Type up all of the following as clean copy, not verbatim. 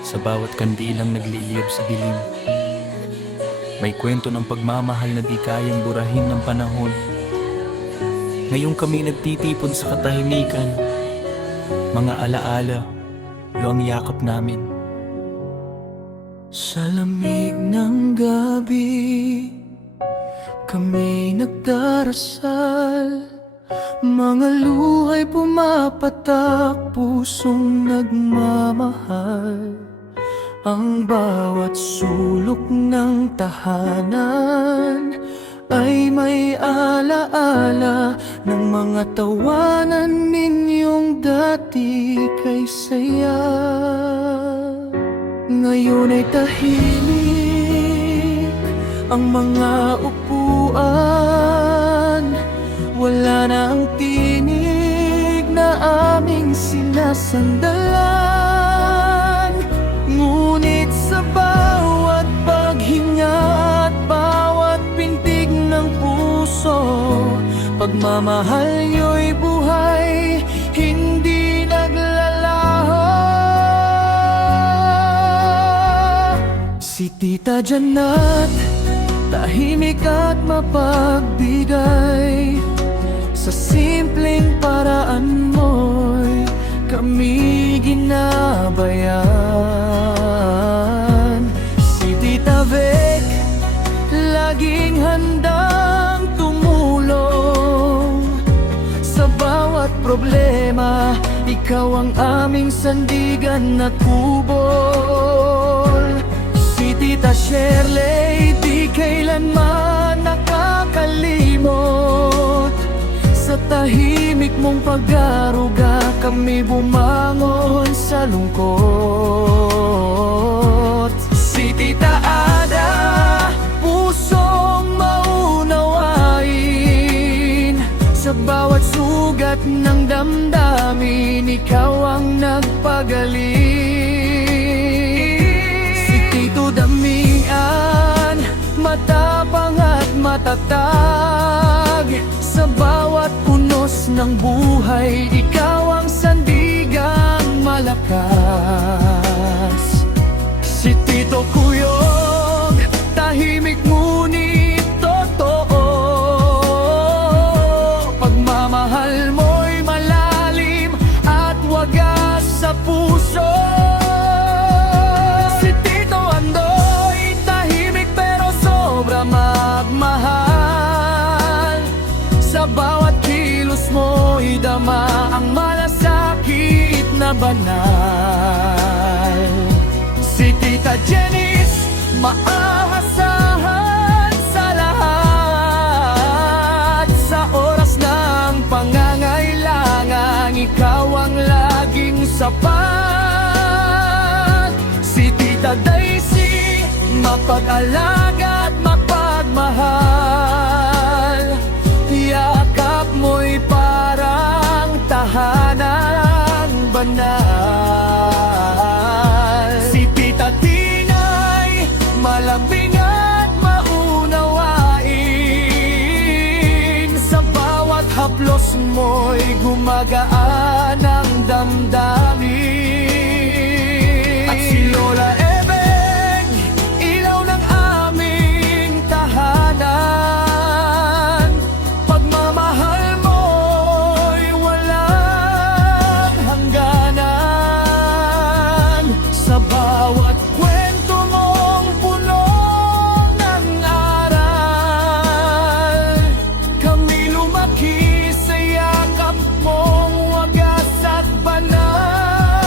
Sa bawat kandilang nagliliyab sa dilim, may kwento ng pagmamahal na di kayang burahin ng panahon. Ngayong kami nagtitipon sa katahimikan, mga alaala, yung yakap namin. Sa lamig ng gabi, kami nagdarasal. Mga luhay pumapatak, pusong nagmamahal. Ang bawat sulok ng tahanan ay may alaala ng mga tawanan ninyong dati kay saya. Ngayon ay tahimik ang mga upuan, wala na ang tinig na aming sinasandalan. Ngunit sa bawat paghinga at bawat pintig ng puso, pagmamahal nyo'y buhay, hindi naglalaho. Si Tita Janet, tahimik at mapagbigay. Sa simpleng paraan mo'y kami ginabayan. Si Tita Vic, laging handang tumulong. Sa bawat problema, ikaw ang aming sandigan at kubol. Si Tita Shirley, di kailanman nakakalimot. Sa tahimik mong pag-aruga, kami bumangon sa lungkot. Si Tita Ada, pusong maunawain. Sa bawat sugat ng damdamin, ikaw ang nagpagaling. Si Tito Damian, matapang at matatag. Sa bawat punos ng buhay, ikaw ang sandigang malakas. Si Tito Kuyog, tahimik ngunit totoo. Pagmamahal mo'y malalim at wagas sa puso. Si Tito Andoy, tahimik pero sobra magmahal. Sa bawat kilos mo'y dama ang malasakit na banal. Si Tita Janice, maahasahan sa lahat. Sa oras ng pangangailangan, ikaw ang laging sapat. Si Tita Daisy, mapag-alaga at mapagmahal. Yakap mo'y parang tahanan banal. Si Tita Tinay, malambing at maunawain. Sa bawat haplos mo'y gumagaan ang damdamin. At si Lola Ebeng, ilaw ng aming tahanan. Sa bawat kwento mong puno ng aral, kami lumaki sa yakap mong wagas at banal.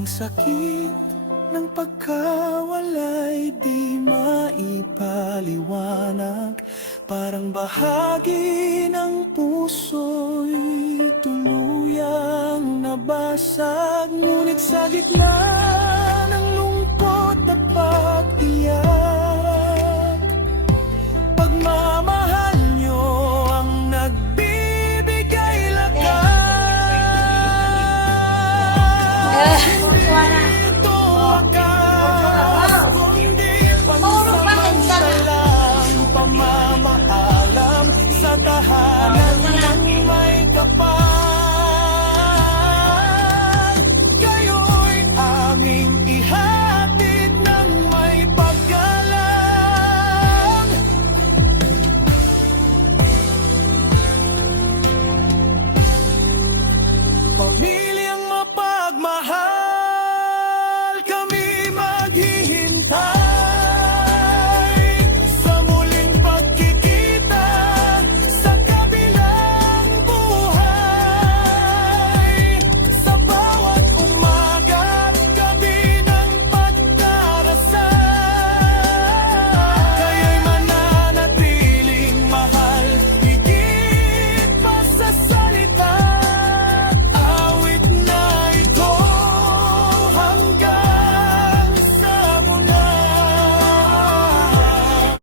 Ang sakit ng pagkawalay di maipaliwanag. Parang bahagi ng puso'y tuluyang nabasag. Ngunit sa gitna